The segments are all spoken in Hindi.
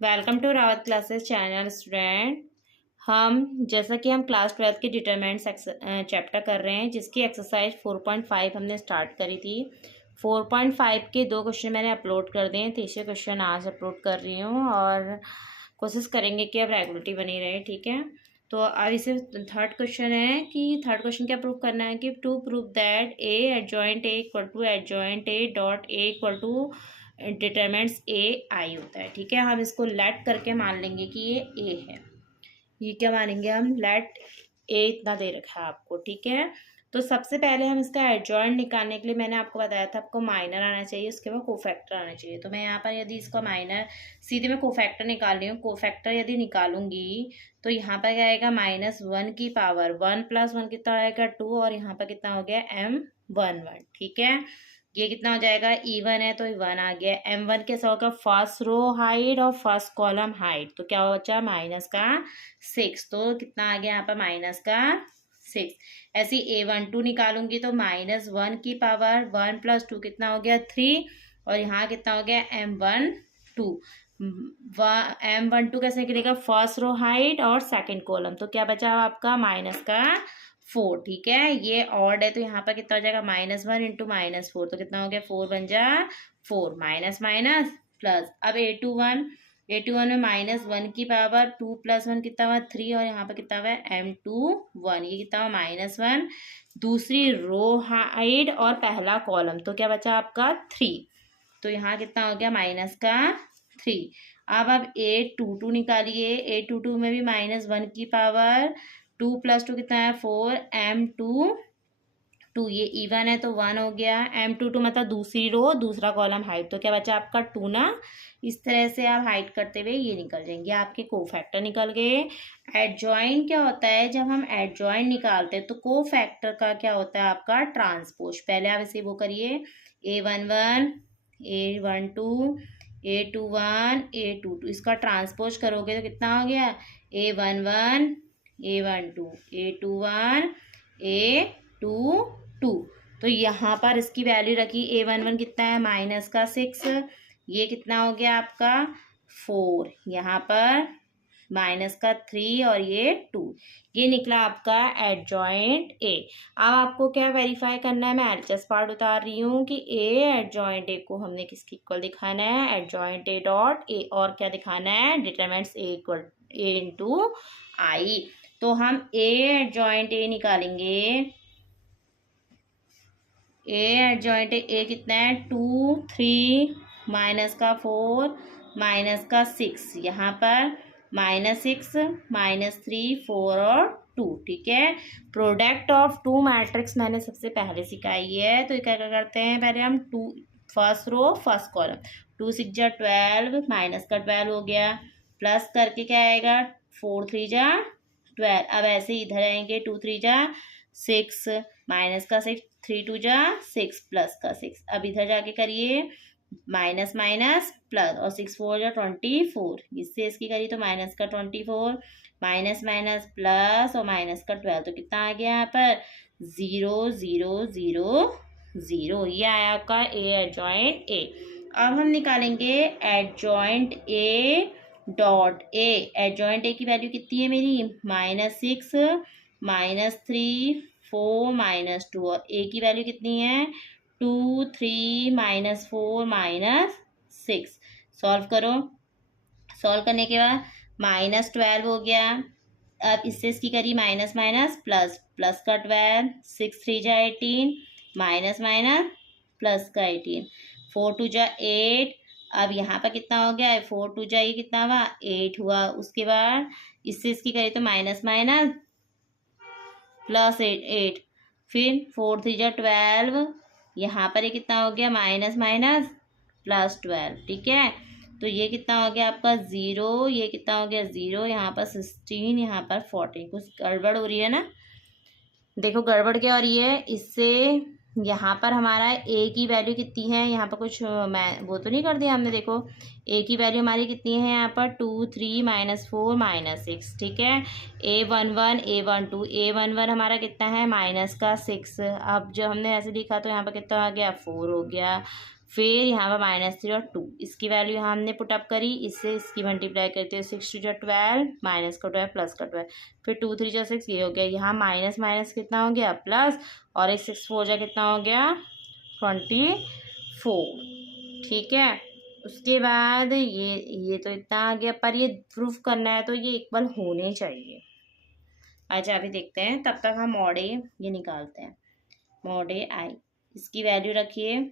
Welcome to Rawat classes channel student. हम जैसा कि हम क्लास 12 की डिटरमिनेंट चैप्टर कर रहे हैं, जिसकी एक्सरसाइज 4.5 हमने स्टार्ट करी थी। 4.5 के 2 क्वेश्चन मैंने अपलोड कर दिए हैं, तीसरे क्वेश्चन आज अपलोड कर रही हूँ और कोशिश करेंगे कि अब रेगुलरिटी बनी रहे। ठीक है, तो अब इसे थर्ड क्वेश्चन है कि थर्ड क्वेश्चन क्या प्रूव करना है कि to prove that A adjoint A equal to adjoint A dot A equal to determinants A I होता है। ठीक है, हम इसको लेट करके मान लेंगे कि ये ए है। ये क्या मानेंगे हम, लेट ए इतना दे रखा है आपको। ठीक है, तो सबसे पहले हम इसका एडजॉइंट निकालने के लिए मैंने आपको बताया था आपको माइनर आना चाहिए, उसके बाद कोफैक्टर आना चाहिए। तो मैं यहाँ पर यदि इसका माइनर सीधे मैं कोफैक्टर निकाल रही हूँ, कोफैक्टर यदि निकालूंगी तो यहाँ पर क्या आएगा -1 की पावर 1 + 1 कितना आएगा 2, और यहाँ पर कितना हो गया m1 1। ठीक है, ये कितना हो जाएगा, E1 है तो 1 आ गया। M1 कैसा होगा, फर्स्ट रो हाइट और फर्स्ट कॉलम हाइट, तो क्या बचा -6, तो कितना आ गया यहाँ पर -6। ऐसे A12 निकालूंगी तो -1 की पावर 1 + 2 कितना हो गया 3, और यहाँ कितना हो गया M12। M12 कैसे निकलेगा, फर्स्ट रो हाइट और सेकंड कॉलम, तो क्या बचा आपका -4। ठीक है, ये ऑड है तो यहाँ पर कितना हो जाएगा -1 × -4, तो कितना हो गया 4 बन जा 4, माइनस माइनस प्लस। अब A21 में -1 की पावर 2 + 1 कितना हुआ 3, और यहाँ पर कितना हुआ M21, ये कितना हुआ -1, दूसरी रो हाइट और पहला कॉलम, तो क्या बचा आपका 3, तो यहाँ कितना हो गया -3। अब A22 निकालिए, A22 में भी -1 की पावर 2 + 2 कितना है 4, M22, ये इवन है तो 1 हो गया। M22 मतलब दूसरी रो दूसरा कॉलम हाइट, तो क्या बचा आपका 2 ना। इस तरह से आप हाइट करते हुए ये निकल जाएंगे, आपके कोफैक्टर निकल गए। एडजॉइंट क्या होता है, जब हम एडजॉइंट निकालते हैं तो कोफैक्टर का क्या होता है आपका ट्रांसपोज। पहले आप इसे वो करिए, A11 A12 A21 A22, इसका ट्रांसपोज करोगे तो कितना हो गया A11 A12 A21 A22। तो यहाँ पर इसकी वैल्यू रखी, A11 कितना है -6, ये कितना हो गया आपका 4, यहाँ पर -3 और ये 2, ये निकला आपका एडजॉइंट ए। अब आपको क्या वेरीफाई करना है, मैं एलएचएस पार्ट उतार रही हूँ कि ए एडजॉइंट ए को हमने किसके इक्वल दिखाना है, एडजॉइंट ए डॉट ए, और क्या दिखाना है, determinants A equal A into I. तो हम ए एडजॉइंट ए निकालेंगे, ए एडजॉइंट ए कितना है 2 3 -4 -6, यहाँ पर -6 -3 4 और 2। ठीक है, प्रोडक्ट ऑफ 2 मैट्रिक्स मैंने सबसे पहले सिखाई है, तो क्या करते हैं, पहले हम 2 फर्स्ट रो फर्स्ट कॉलम, 2 6 जा 12, माइनस का 12 हो गया, प्लस करके क्या आएगा 4 3 जा 12। अब ऐसे इधर आएंगे 2 3 जा 6, माइनस का 6, 3 2 जा 6, प्लस का 6। अब इधर जाके करिए माइनस माइनस प्लस, और 6 4 जा 24, इससे इसकी करिए तो माइनस का 24, माइनस माइनस प्लस और माइनस का 12, तो कितना आ गया यहाँ पर 0 0 0 0, ये आया आपका ए एडजॉइंट ए। अब हम निकालेंगे adjoint A dot A. Adjoint ए की वैल्यू कितनी है मेरी -6 -3 4 -2, और ए की वैल्यू कितनी है 2 3 -4 -6। सॉल्व करो, सॉल्व करने के बाद -12 हो गया। अब इससे इसकी करी माइनस माइनस प्लस, प्लस का 12, 6 3 जा 18, माइनस माइनस प्लस का 18, 4 2 जा 8। अब यहाँ पर कितना हो गया 4 2 जा, ये कितना हुआ 8 हुआ। उसके बाद इससे इसकी करी तो माइनस माइनस प्लस 8, फिर 4 3 जा 12, यहाँ पर ये कितना हो गया माइनस माइनस प्लस 12। ठीक है, तो ये कितना हो गया आपका 0, ये कितना हो गया 0, यहाँ पर 16, यहाँ पर 14। कुछ गड़बड़ हो रही है ना, देखो गड़बड़ क्या हो रही है, इससे यहाँ पर हमारा ए की वैल्यू कितनी है, यहाँ पर कुछ मैं वो तो नहीं कर दिया हमने। देखो ए की वैल्यू हमारी कितनी है यहाँ पर 2 3 -4 -6। ठीक है, A11 A12 A11 हमारा कितना है -6। अब जो हमने ऐसे लिखा तो यहाँ पर कितना आ गया 4 हो गया, फिर यहाँ पर -3 और 2, इसकी वैल्यू यहाँ हमने पुटअप करी, इससे इसकी मल्टीप्लाई करते हैं, 6 2 12, माइनस का 12 प्लस का 12, फिर 2 3 6, ये हो गया। यहाँ माइनस माइनस कितना हो गया प्लस, और एक 6 4 कितना हो गया 24। ठीक है, उसके बाद ये तो इतना आ गया, पर ये प्रूफ करना है तो ये इक्वल होने चाहिए। अच्छा अभी देखते हैं, तब तक हम मॉड ए ये निकालते हैं। मॉड ए आई, इसकी वैल्यू रखिए,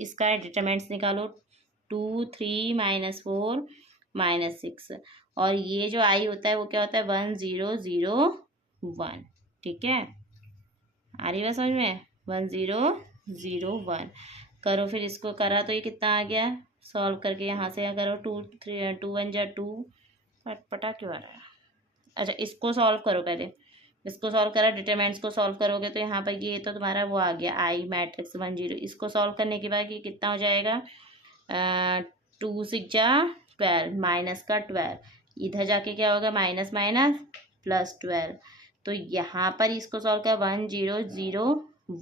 इसका डिटरमिनेंट्स निकालो, 2 3 -4 -6, और ये जो आई होता है वो क्या होता है 1 0 0 1। ठीक है, आ रही बात समझ में, 1 0 0 1 करो, फिर इसको करा तो ये कितना आ गया, सॉल्व करके यहाँ से करो, 2 3 2 1 जा 2, पटा क्यों आ रहा है। अच्छा इसको सॉल्व करो, पहले इसको सॉल्व करा, डिटरमिनेंट्स को सॉल्व करोगे तो यहाँ पर ये तो तुम्हारा वो आ गया आई मैट्रिक्स 1 0। इसको सॉल्व करने के बाद ये कितना हो जाएगा, 2 6 जा 12, माइनस का 12, इधर जाके क्या होगा माइनस माइनस प्लस 12, तो यहाँ पर इसको सॉल्व कर 1 0 0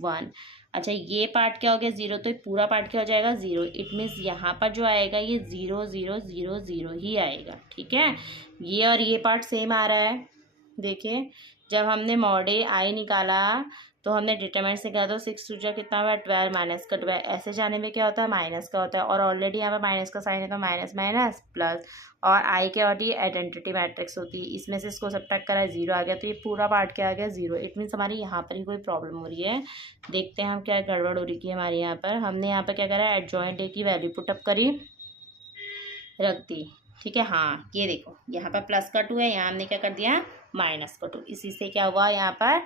1। अच्छा ये पार्ट क्या हो गया 0, तो ये पूरा पार्ट क्या हो जाएगा 0। इट मीन्स यहाँ पर जो आएगा ये 0 0 0 0 ही आएगा। ठीक है, ये और ये पार्ट सेम आ रहा है। देखिए जब हमने मॉड ए आई निकाला तो हमने डिटरमिनेंट से कहा, तो 6 2 कितना हुआ 12, माइनस का 12, ऐसे जाने में क्या होता है माइनस का होता है, और ऑलरेडी यहाँ पर माइनस का साइन है तो माइनस माइनस प्लस, और आई क्या होती है आइडेंटिटी मैट्रिक्स होती है, इसमें से इसको सब्ट्रैक्ट करा 0 आ गया, तो ये पूरा पार्ट क्या आ गया 0। इट मीन्स हमारी यहाँ पर ही कोई प्रॉब्लम हो रही है। देखते हैं हम क्या गड़बड़ हो रही है हमारे यहाँ पर। हमने यहाँ पर क्या करा, एडजॉइंट ए की वैल्यू पुटअप करी, रख दी। ठीक है, हाँ ये देखो यहाँ पर प्लस का 2 है, यहाँ हमने क्या कर दिया माइनस का 2, इसी से क्या हुआ यहाँ पर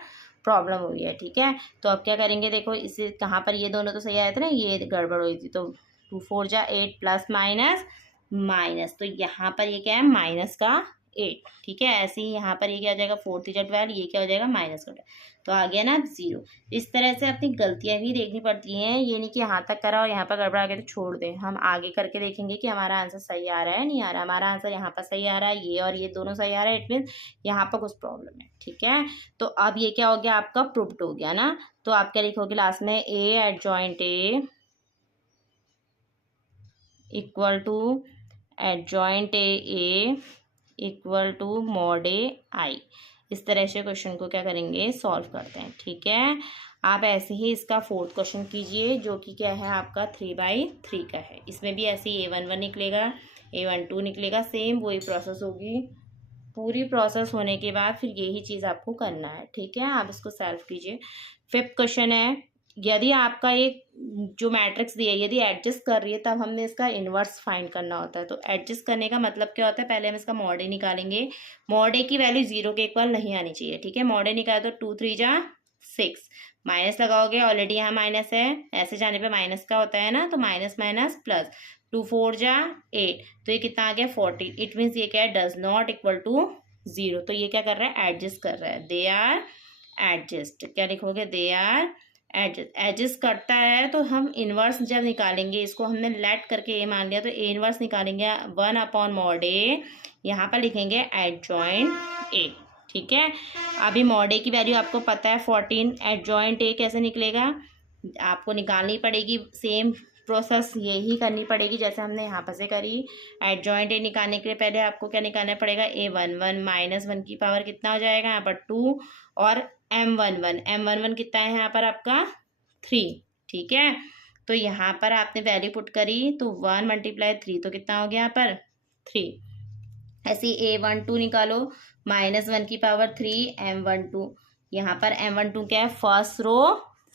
प्रॉब्लम हुई है। ठीक है, तो अब क्या करेंगे, देखो इसे कहाँ पर ये दोनों तो सही आए थे ना, ये गड़बड़ हुई थी, तो 2 4 जा 8 प्लस माइनस माइनस, तो यहाँ पर ये क्या है माइनस का 8। ठीक है, ऐसे ही यहाँ पर ये क्या हो जाएगा 4 3 जा 12, ये क्या हो जाएगा माइनस का 12, तो आ गया ना 0। इस तरह से अपनी गलतियाँ भी देखनी पड़ती हैं, ये नहीं कि यहाँ तक करा और यहाँ पर गड़बड़ा गया तो छोड़ दें। हम आगे करके देखेंगे कि हमारा आंसर सही आ रहा है नहीं आ रहा। हमारा आंसर यहाँ पर सही आ रहा है, ये और ये दोनों सही आ रहा है, इट मीन्स यहाँ पर कुछ प्रॉब्लम है। ठीक है, तो अब ये क्या हो गया आपका प्रूव्ड हो गया ना, तो आप क्या लिखोगे लास्ट में, A adjoint A equal to adjoint A equal to mod A I. इस तरह से क्वेश्चन को क्या करेंगे सॉल्व करते हैं। ठीक है, आप ऐसे ही इसका 4th क्वेश्चन कीजिए, जो कि क्या है आपका 3/3 का है। इसमें भी ऐसे ही A11 निकलेगा, A12 निकलेगा, सेम वही प्रोसेस होगी। पूरी प्रोसेस होने के बाद फिर यही चीज़ आपको करना है। ठीक है, आप इसको सॉल्व कीजिए। 5th क्वेश्चन है, यदि आपका एक जो मैट्रिक्स दिया यदि एडजस्ट कर रही है तब हमने इसका इन्वर्स फाइंड करना होता है। तो एडजस्ट करने का मतलब क्या होता है, पहले हम इसका मॉड ए निकालेंगे। मॉड ए की वैल्यू 0 के इक्वल नहीं आनी चाहिए। ठीक है, मॉड ए निकाले तो 2 3 जा 6, माइनस लगाओगे, ऑलरेडी यहाँ माइनस है, ऐसे जाने पे माइनस का होता है ना, तो माइनस माइनस प्लस, 2 4 जा 8, तो ये कितना आ गया 40। इट मीन्स ये क्या है डज नॉट इक्वल टू 0, तो ये क्या कर रहा है एडजस्ट कर रहा है, दे आर एडजस्ट। क्या लिखोगे, दे आर एडजस्ट। एडजस्ट करता है तो हम इन्वर्स जब निकालेंगे, इसको हमने लेट करके ए मान लिया, तो ए इन्वर्स निकालेंगे 1/mod ए, यहाँ पर लिखेंगे एडजॉइंट ए। ठीक है, अभी मॉड ए की वैल्यू आपको पता है 14, एडजॉइंट ए कैसे निकलेगा, आपको निकालनी पड़ेगी, सेम प्रोसेस यही करनी पड़ेगी जैसे हमने यहाँ पर से करी। एडजॉइंट ए निकालने के लिए पहले आपको क्या निकालना पड़ेगा, A11 -1 की पावर कितना हो जाएगा यहाँ पर 2, और M11 कितना है यहाँ पर आपका 3। ठीक है, तो यहाँ पर आपने वैल्यू पुट करी तो 1 × 3 तो कितना हो गया यहाँ पर 3। ऐसे A12 निकालो, -1 की पावर 3 M12, यहाँ पर M12 क्या है first row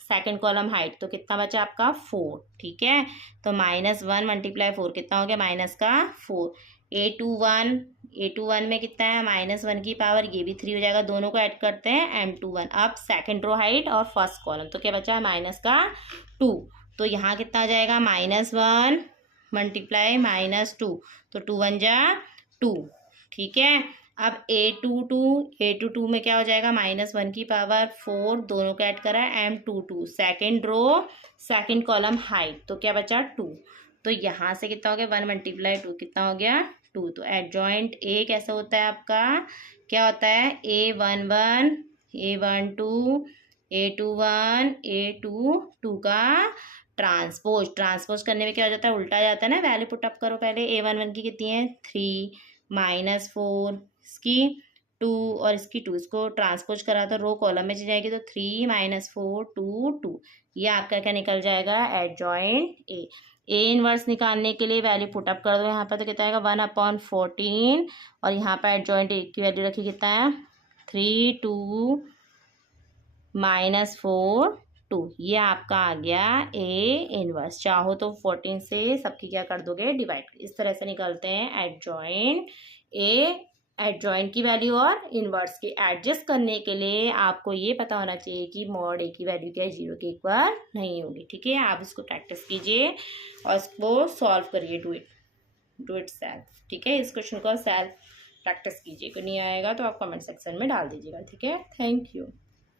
second column hide, तो कितना बचा आपका 4। ठीक है, तो -1 × 4 कितना हो गया माइनस का 4। A21 में कितना है -1 की पावर, ये भी 3 हो जाएगा, दोनों को ऐड करते हैं M21। अब सेकंड रो हाइट और फर्स्ट कॉलम, तो क्या बचा है माइनस का 2, तो यहाँ कितना आ जाएगा -1 × -2, तो 2 1 जा 2। ठीक है, अब A22 में क्या हो जाएगा -1 की पावर 4, दोनों को ऐड करा है M22, second row second column hide, तो क्या बचा 2, तो यहाँ से कितना हो गया 1 × 2 कितना हो गया 2। तो एडजॉइंट ए कैसा होता है आपका, क्या होता है A11 A12 A21 A22 का ट्रांसपोज करने में क्या हो जाता है, उल्टा जाता है ना। वैल्यू पुट अप करो पहले। A11 की कितनी है 3 -4, इसकी 2 और इसकी 2, इसको ट्रांसपोज करा तो रो कॉलम में चली जाएगी, तो 3 -4 2 2, ये आपका क्या निकल जाएगा, एडजॉइंट ए इनवर्स निकालने के लिए वैल्यू पुट अप कर दो यहाँ पर, तो कितना आएगा 1/14, और यहाँ पर एडजॉइंट ए की वैल्यू रखी कितना है 3 2 -4 2, ये आपका आ गया ए इनवर्स। चाहो तो 14 से सबकी क्या कर दोगे, डिवाइड। इस तरह से निकलते हैं एडजॉइंट ए। एडजॉइंट की वैल्यू और इनवर्स की एडजस्ट करने के लिए आपको ये पता होना चाहिए कि मॉड ए की वैल्यू क्या है, 0 के इक्वल नहीं होगी। ठीक है, आप इसको प्रैक्टिस कीजिए और इसको सॉल्व करिए, डू इट सेल्फ। ठीक है, इस क्वेश्चन को सेल्फ प्रैक्टिस कीजिए। नहीं आएगा तो आप कमेंट सेक्शन में डाल दीजिएगा। ठीक है, थैंक यू।